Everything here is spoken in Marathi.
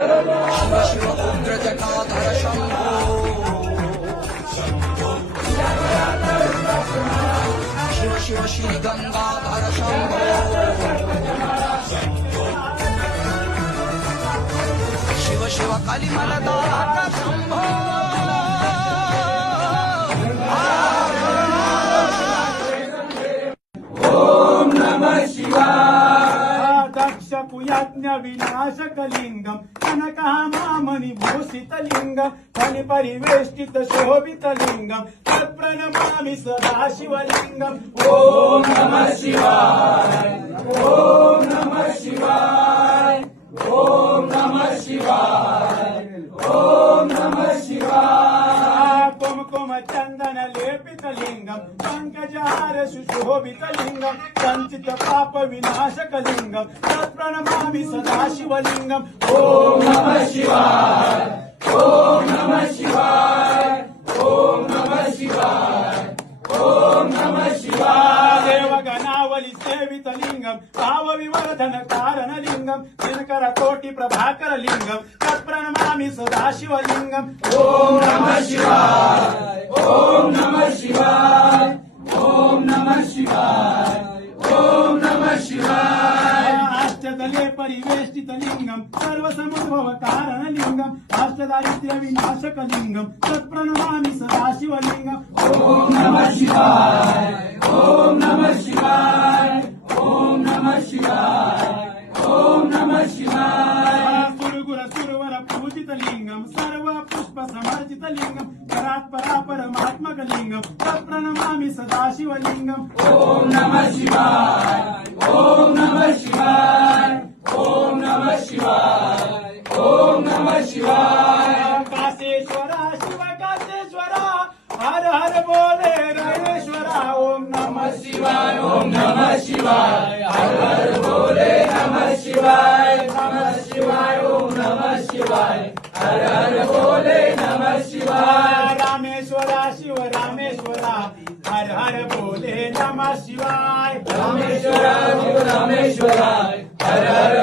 शिव शिव उग्र जटाधर शंभो शिव शिव श्री गंगाधर शंभो शिव शिव कलिमलदाता शंभो ओम नमः शिवाय दक्ष कुयज्ञ विनाशकलिंगम कनकामामणि भूषितलिंगम फणिपरिवेष्टित शोभितलिंगम तत्प्रणमामि सदा शिवलिंगम। ओम नमः शिवाय ओम नमः शिवाय ओम नमः शिवाय ओम नमः शिवाय। कुमकुम चंदन लेपित लिंगम पंकजहार सुशोभित लिंगम संचित पाप विनाशक लिंगम तत्प्रणमामि सदा शिवलिंगम। ओम नमः शिवाय ओम नमः शिवाय ओम नमः शिवाय ओम नमः शिवाय। देवगणावली सेवित लिंगम भाव विवर्धन कारण लिंगम दिनकर कोटि प्रभाकर लिंगम तत्प्रणमामि सदा शिवलिंगम। ओम नमः शिवाय ओम नमः शिवाय ओम नमः शिवाय ओम नमः शिवाय। अष्टदले परिवेष्टित लिंगम सर्वसमुद्भव कारण लिंगम अष्टदारिद्र्य विनाशक लिंगम तत्प्रणमामि सदा शिवलिंगम। ओम नमः शिवाय ओम नमः शिवाय ओम नमः शिवाय ओम नमः शिवाय। सुरगुर सुरवर पूजित लिंगम सर्व पुष्प समर्जित लिंगम परात् परापर महात्मक लिंगम तत्प्रणमामि सदा शिवलिंगम। ओम नमः शिवाय ओम नमः शिवाय ओम नमः शिवाय ओम नमः शिवाय। काशेश्वरा शिव काशेश्वरा हर हर बोले रामेश्वरा। ओम नमः शिवाय ओम नमः शिवाय हर हर बोले नमः शिवाय नमः शिवाय ओम नमः शिवाय हर हर बोले नमः शिवाय। रामेश्वरा शिव रामेश्वरा हर हर बोले नमः शिवाय रामेश्वरा शिव रामेश्वरा हर हर